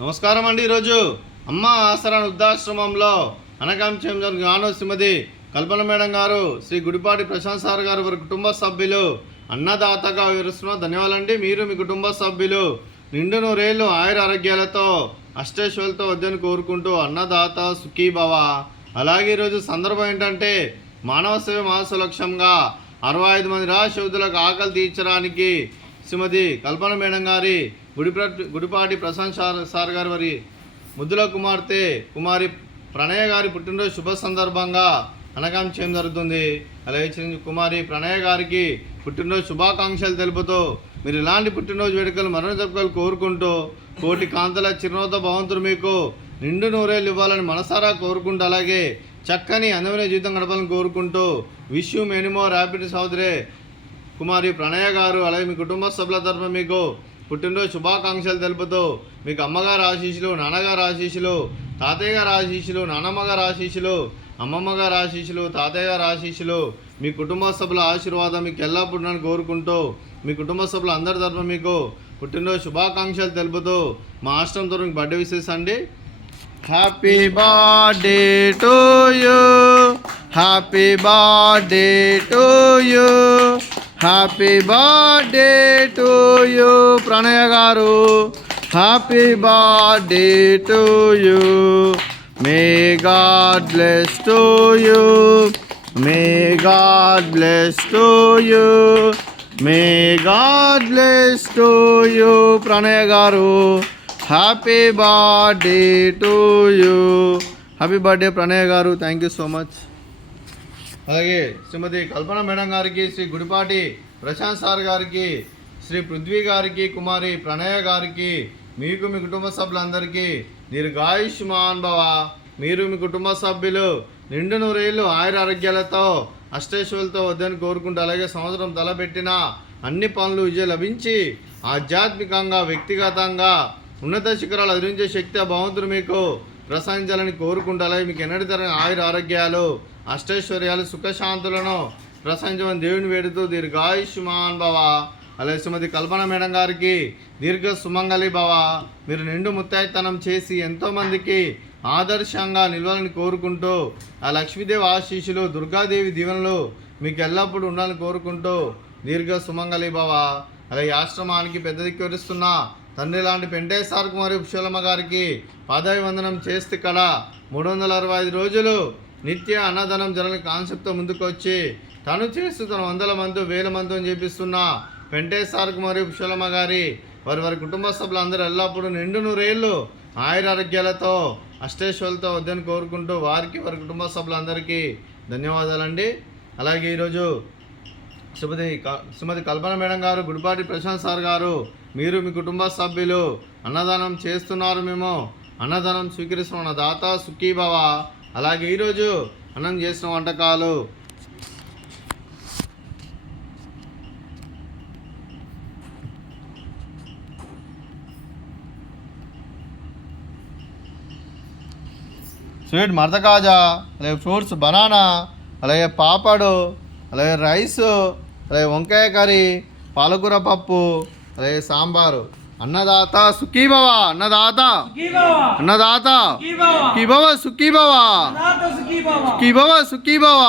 నమస్కారం అండి. ఈరోజు అమ్మ ఆసరా వృద్ధాశ్రమంలో అనకాంక్షం గాను శ్రీమతి కల్పన మేడం గారు, శ్రీ గుడిపాటి ప్రశాంత్ సార్ గారు, వారి కుటుంబ సభ్యులు అన్నదాతగా వివరిస్తున్న ధన్యవాదాలండి. మీరు మీ కుటుంబ సభ్యులు నిండు నూరేళ్ళు ఆయుర ఆరోగ్యాలతో అష్టైశ్వర్యాలతో వద్దని కోరుకుంటూ అన్నదాత సుఖీభవ. అలాగే ఈరోజు సందర్భం ఏంటంటే మానవ సేవ మాస లక్ష్యంగా 65 మంది రాష్ట్రులకు ఆకలి తీర్చడానికి శ్రీమతి కల్పన మేడం గారి గుడిపాటి ప్రశాంత్ సార్ గారి వారి ముద్దుల కుమార్తె కుమారి ప్రణయ గారి పుట్టినరోజు శుభ సందర్భంగా అనకాంక్ష చేయడం జరుగుతుంది. అలాగే కుమారి ప్రణయ గారికి పుట్టినరోజు శుభాకాంక్షలు తెలుపుతూ మీరు ఇలాంటి పుట్టినరోజు వేడుకలు మరణ జరుపుకలు కోరుకుంటూ కోటి కాంతల చిరునవ్వుతో భగవంతుడు మీకు నిండు నూరేళ్ళు ఇవ్వాలని మనసారా కోరుకుంటూ, అలాగే చక్కని అందమైన జీవితం గడపాలని కోరుకుంటూ wish you many more happy సహోదరే కుమారి ప్రణయ గారు, అలాగే మీ కుటుంబ సభ్యుల తరఫున మీకు పుట్టినరోజు శుభాకాంక్షలు తెలుపుతూ మీకు అమ్మగారు ఆశీస్సులు, నాన్నగారు ఆశీస్సులు, తాతయ్య గారు ఆశీస్సులు, నాన్నమ్మ గారు ఆశీస్సులు, అమ్మమ్మ గారు ఆశీస్సులు, తాతయ్య గారు ఆశీస్సులు, మీ కుటుంబ సభ్యుల ఆశీర్వాదం మీకు ఎల్లప్పుడూ నన్ను కోరుకుంటూ మీ కుటుంబ సభ్యులు అందరి తరఫున మీకు పుట్టినరోజు శుభాకాంక్షలు తెలుపుతూ మా ఆశ్రమం తరఫున మీకు బర్త్డే విషెస్ అండి. Happy birthday to you, happy birthday to you, happy birthday to you ప్రణయ గారు, happy birthday to you. May God bless to you, may God bless to you, may God bless to you ప్రణయ గారు, happy birthday to you. Happy birthday ప్రణయ గారు, thank you so much. అలాగే శ్రీమతి కల్పన madam గారికి, Shri Gudipati Prashanth sir గారికి, శ్రీ పృథ్వీ గారికి, కుమారి ప్రణయ గారికి, మీకు మీ కుటుంబ సభ్యులందరికీ దీర్ఘాయుష్మాన్ భవ. మీరు మీ కుటుంబ సభ్యులు నిండు నూరేళ్ళు ఆయుర ఆరోగ్యాలతో అష్టైశ్వర్యాలతో వద్దని కోరుకుంటూ, అలాగే సంవత్సరం తలపెట్టిన అన్ని పనులు విజయం లభించి ఆధ్యాత్మికంగా వ్యక్తిగతంగా ఉన్నత శిఖరాలు అధిరించే శక్తి భగవంతుడు మీకు ప్రసాదించాలని కోరుకుంటూ, అలాగే మీకు ఎన్నటి తరగని ఆయుర ఆరోగ్యాలు అష్టైశ్వర్యాలు సుఖశాంతులను ప్రసాదించమని దేవుని వేడుతూ దీర్ఘాయుష్మాన్ భవ. అలాగే శ్రీమతి కల్పన మేడం గారికి దీర్ఘ సుమంగళి భవ. మీరు నిండు ముత్తైతనం చేసి ఎంతోమందికి ఆదర్శంగా నిలవాలని కోరుకుంటూ ఆ లక్ష్మీదేవి ఆశీస్సులు, దుర్గాదేవి దీవెనలు మీకు ఎల్లప్పుడూ ఉండాలని కోరుకుంటూ దీర్ఘ సుమంగళి భవ. అలాగే ఆశ్రమానికి పెద్ద దిక్కువరిస్తున్న తండ్రి లాంటి పెంటేశ్వర కుమారి పుష్పలమ్మ గారికి పాదాభివందనం చేస్తే ఇక్కడ 365 రోజులు నిత్య అన్నదానం జరగని కాన్సెప్ట్తో ముందుకు వచ్చి తను చేస్తూ తన 100 మంది 1000 మందితో చేపిస్తున్న పెంటేశ్వర కుమారి పుష్పలమ్మ గారి వారి కుటుంబ సభ్యులందరూ ఎల్లప్పుడూ నిండు నూరేళ్ళు ఆయుర ఆరోగ్యాలతో అష్టైశ్వర్యాలతో వద్దని కోరుకుంటూ వారికి వారి కుటుంబ సభ్యులందరికీ ధన్యవాదాలండి. అలాగే ఈరోజు శ్రీమతి కల్పన మేడం గారు, గుడిపాటి ప్రశాంత్ సార్ గారు, మీరు మీ కుటుంబ సభ్యులు అన్నదానం చేస్తున్నారు, మేము అన్నదానం స్వీకరిస్తున్న దాత సుఖీభవ. అలాగే ఈరోజు అన్నం చేసిన వంటకాలు స్వీట్ మరతకాజా, అలాగే ఫ్రూట్స్ బనానా, అలాగే పాపడు, అలాగే రైస్, అలాగే వంకాయ కర్రీ, పాలకూర పప్పు, అలాగే సాంబారు. అన్నదాత సుఖీభవ, అన్నదాత అన్నదాత సుఖీభవ, సుఖీభవ సుఖీభవ సుఖీభవ.